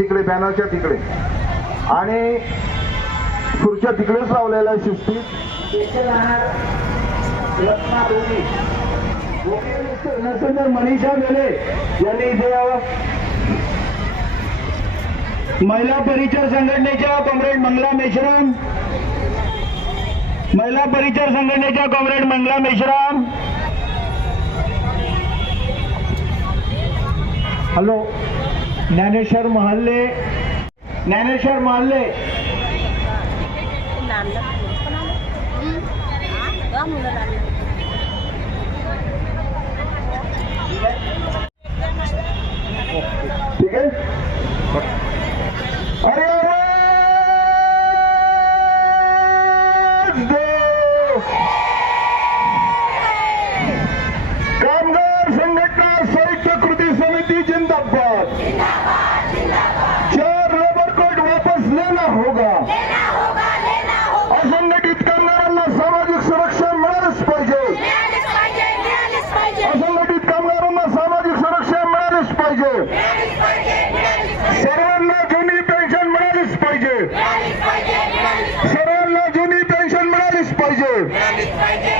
तिकडे बॅनरच्या तिकडे. आणि खुर्च्या तिकडेच लावलेल्या शिस्तीत नरसिंह मनीषा मेले यांनी इथे यावं. महिला परिचर संघटनेच्या कॉम्रेड मंगला मेश्राम. महिला परिचर संघटनेच्या कॉम्रेड मंगला मेश्राम. हॅलो. ज्ञानेश्वर महल्ले ज्ञानेश्वर महाल्ले. ठीक आहे? अरे! जिंदाबाद. चार रबर कोर्ट वापस लेना होगा. असंघटित कामगारांना सामाजिक सुरक्षा मिळालीच पाहिजे. असंघटित कामगारांना सामाजिक सुरक्षा मिळालीच पाहिजे. सर्वांना जुनी पेन्शन मिळालीच पाहिजे. सर्वांना जुनी पेन्शन मिळालीच पाहिजे.